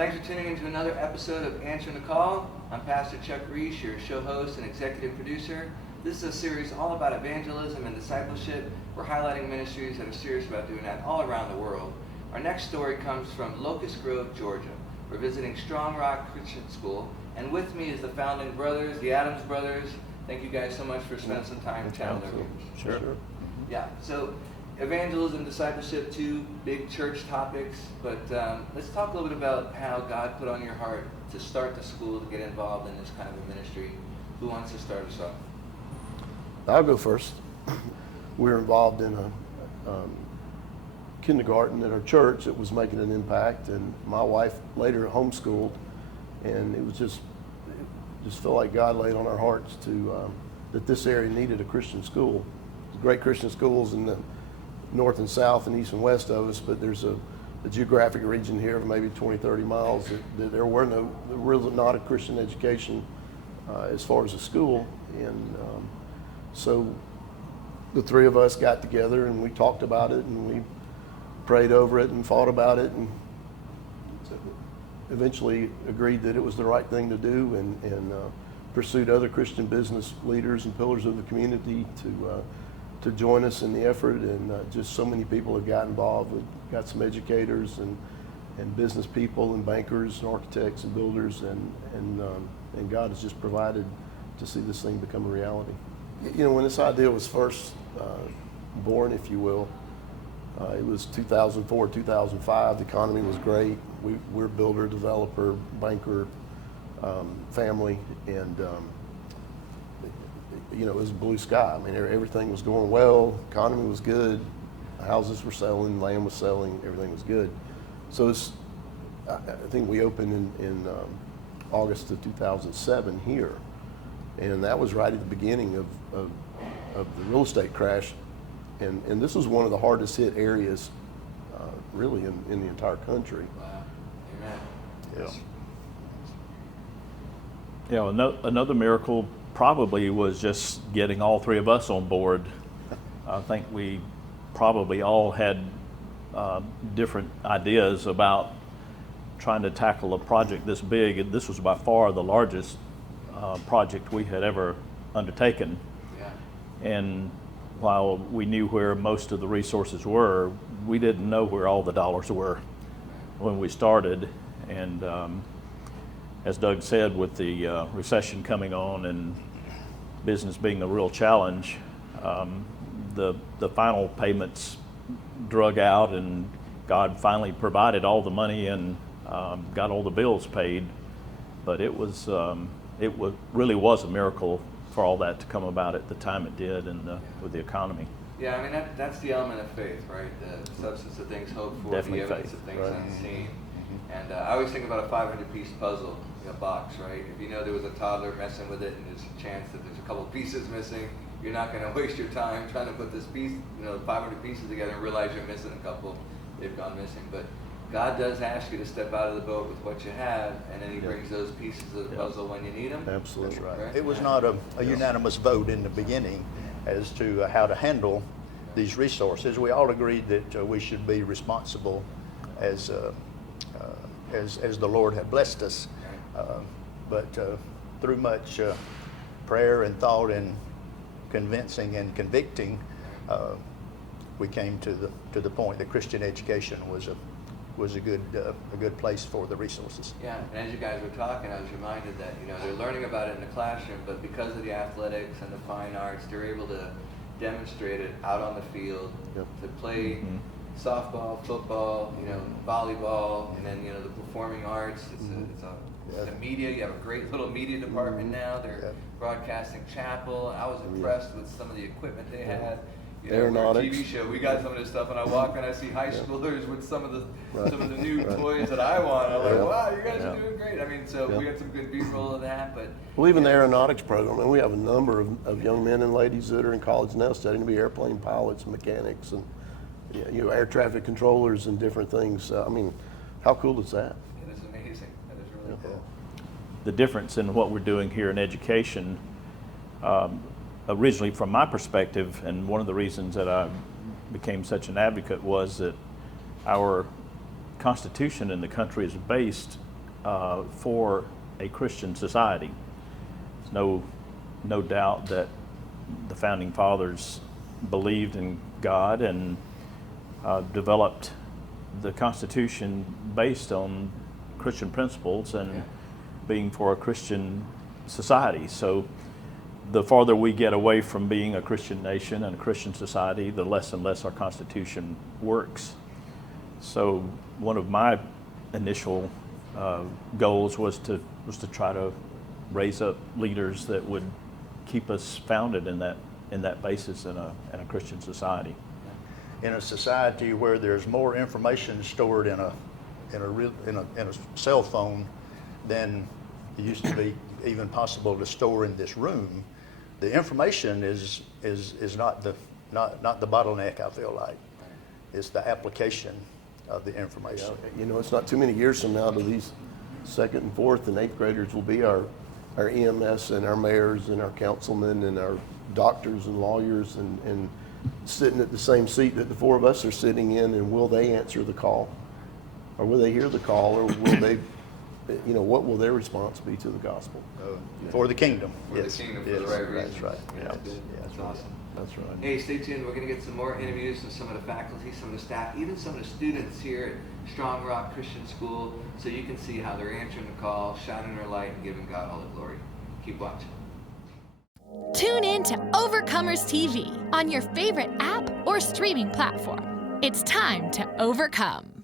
Thanks for tuning in to another episode of Answering the Call. I'm Pastor Chuck Reese, your show host and executive producer. This is a series all about evangelism and discipleship. We're highlighting ministries that are serious about doing that all around the world. Our next story comes from Locust Grove, Georgia. We're visiting Strong Rock Christian School, and with me is the founding brothers, the Adams brothers. Thank you guys so much for spending some time telling their viewers. Sure. Yeah, so evangelism, discipleship, two big church topics, but let's talk a little bit about how God put on your heart to start the school, to get involved in this kind of a ministry. Who wants to start us off? I'll go first. We were involved in a kindergarten at our church that was making an impact, and my wife later homeschooled, and it just felt like God laid on our hearts to that this area needed a Christian school. There's great Christian schools in the north and south and east and west of us, but there's a geographic region here of maybe 20, 30 miles that there was not a Christian education as far as a school. And so the three of us got together and we talked about it and we prayed over it and thought about it and eventually agreed that it was the right thing to do and pursued other Christian business leaders and pillars of the community to join us in the effort, and just so many people have got involved. We've got some educators and business people and bankers and architects and builders, and God has just provided to see this thing become a reality. You know, when this idea was first born, if you will, it was 2004, 2005. The economy was great. We're builder, developer, banker, family, and you know, it was blue sky. I mean, everything was going well. Economy was good. Houses were selling, land was selling, everything was good. So I think we opened in August of 2007 here, and that was right at the beginning of the real estate crash, and this was one of the hardest hit areas, really in the entire country. Wow. Amen. Yeah. Another miracle probably was just getting all three of us on board. I think we probably all had different ideas about trying to tackle a project this big. And this was by far the largest project we had ever undertaken. Yeah. And while we knew where most of the resources were, we didn't know where all the dollars were when we started. And as Doug said, with the recession coming on and business being a real challenge, the final payments drug out, and God finally provided all the money and got all the bills paid. But it really was a miracle for all that to come about at the time it did, and with the economy. Yeah, I mean, that's the element of faith, right? The substance of things hoped for, Definitely the evidence faith, of things right. unseen. And I always think about a 500-piece puzzle in a box, right? If you know there was a toddler messing with it and there's a chance that there's a couple pieces missing, you're not going to waste your time trying to put this piece, 500 pieces together and realize you're missing a couple. They've gone missing. But God does ask you to step out of the boat with what you have, and then He brings those pieces of the puzzle when you need them. Absolutely. That's right. Right? It was not a unanimous vote in the beginning as to how to handle these resources. We all agreed that we should be responsible as the Lord had blessed us. But through much prayer and thought and convincing and convicting, we came to the point that Christian education was a good place for the resources. Yeah, and as you guys were talking, I was reminded that they're learning about it in the classroom, but because of the athletics and the fine arts, they're able to demonstrate it out on the field, to play softball, football, volleyball, and then the performing arts. The media. You have a great little media department now. They're broadcasting chapel. I was impressed with some of the equipment they had. Aeronautics. TV show. We got some of this stuff, and I walk and I see high schoolers with some of the new toys that I want. I'm like, wow, you guys are doing great. I mean, so we got some good B-roll of that. But Well, even the aeronautics program, and we have a number of young men and ladies that are in college now studying to be airplane pilots and mechanics and air traffic controllers and different things. I mean, how cool is that? it is amazing. That is really cool. The difference in what we're doing here in education, originally from my perspective, and one of the reasons that I became such an advocate was that our Constitution in the country is based for a Christian society. There's no doubt that the founding fathers believed in God and developed the Constitution based on Christian principles and being for a Christian society. So the farther we get away from being a Christian nation and a Christian society, the less and less our Constitution works. So one of my initial goals was to try to raise up leaders that would keep us founded in that basis in a Christian society. In a society where there's more information stored in a cell phone than it used to be even possible to store in this room, the information is not the bottleneck. I feel like it's the application of the information. You know, it's not too many years from now till these 2nd and 4th and 8th graders will be our EMS and our mayors and our councilmen and our doctors and lawyers and sitting at the same seat that the four of us are sitting in, and will they answer the call? Or will they hear the call, or will they, you know, what will their response be to the gospel? For the kingdom. For the kingdom, for the right reasons. That's right. Yeah, Yes. that's good. Yes. That's awesome. That's right. Hey, stay tuned. We're going to get some more interviews with some of the faculty, some of the staff, even some of the students here at Strong Rock Christian School, so you can see how they're answering the call, shining their light, and giving God all the glory. Keep watching. Tune in to Overcomers TV on your favorite app or streaming platform. It's time to overcome.